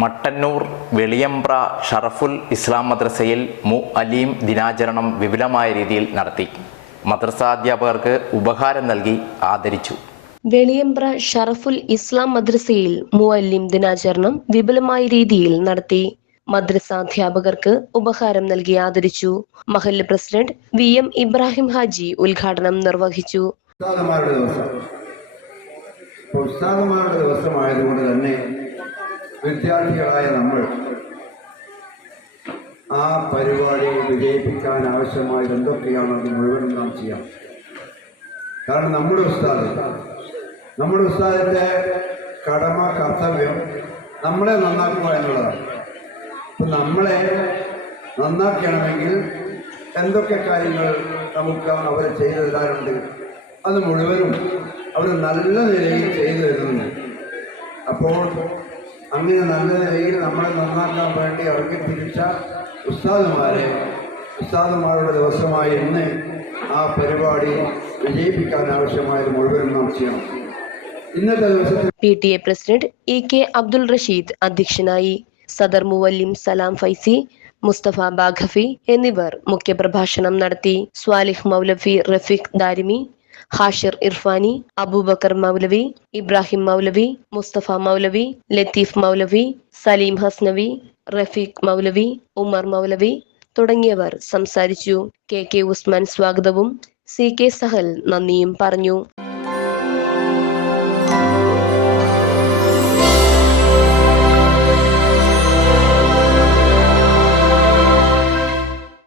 മട്ടന്നൂർ വെളിയമ്പ്ര ഷറഫുൽ ഇസ്ലാം മദ്രസയിൽ മുഅല്ലിം ദിനാചരണം വിപുലമായ രീതിയിൽ നടത്തി. മദ്രസാധ്യാപകർക്ക് ഉപഹാരം നൽകി ആദരിച്ചു. വെളിയമ്പ്ര ഷറഫുൽ ഇസ്ലാം മദ്രസയിൽ മുഅല്ലിം ദിനാചരണം വിപുലമായ രീതിയിൽ നടത്തി. മദ്രസാധ്യാപകർക്ക് ഉപഹാരം നൽകി ആദരിച്ചു. മഹല്ല് പ്രസിഡന്റ് VM ഇബ്രാഹിം ഹാജി ഉദ്ഘാടനം നിർവഹിച്ചു. ഉസ്താദുമാരുടെ ദിവസമായതുകൊണ്ട് തന്നെ വിദ്യാർത്ഥികളായ നമ്മൾ ആ പരിപാടി വിജയിപ്പിക്കാൻ ആവശ്യമായത് എന്തൊക്കെയാണ് അത് മുഴുവൻ നാം ചെയ്യാം. കാരണം നമ്മുടെ ഉസ്താദിൻ്റെ കടമ കർത്തവ്യം നമ്മളെ നന്നാക്കുക എന്നുള്ളതാണ്. അപ്പം നമ്മളെ നന്നാക്കണമെങ്കിൽ എന്തൊക്കെ കാര്യങ്ങൾ നമുക്ക് അവർ ചെയ്തു തരാറുണ്ട്, അത് മുഴുവനും അവർ നല്ല നിലയിൽ ചെയ്തു തരുന്നുണ്ട്. അപ്പോൾ അങ്ങനെ നല്ല നിലയിൽ നമ്മളെ നന്നാക്കാൻ വേണ്ടി അവർക്ക് തിരിച്ച ഉസ്താദുമാരുടെ ദിവസമായി ഇന്ന് ആ പരിപാടി വിജയിപ്പിക്കാൻ ആവശ്യമായത് മുഴുവൻ നാം ചെയ്യണം. ഇന്നത്തെ ദിവസത്തിൽ PTA president EK Abdul Rasheed അധ്യക്ഷനായി. സദർ മുവല്ലിം സലാം ഫൈസി, മുസ്തഫ ബാഖഫി എന്നിവർ മുഖ്യപ്രഭാഷണം നടത്തി. സ്വാലിഹ് മൗലവി, റഫീഖ് ദാരിമി, ഹാഷിർ ഇർഫാനി, അബൂബക്കർ മൗലവി, ഇബ്രാഹിം മൗലവി, മുസ്തഫ മൗലവി, ലത്തീഫ് മൗലവി, സലീം ഹസ്നവി, റഫീഖ് മൗലവി, ഉമർ മൗലവി തുടങ്ങിയവർ സംസാരിച്ചു. KK ഉസ്മാൻ സ്വാഗതവും CK സഹൽ നന്ദിയും പറഞ്ഞു.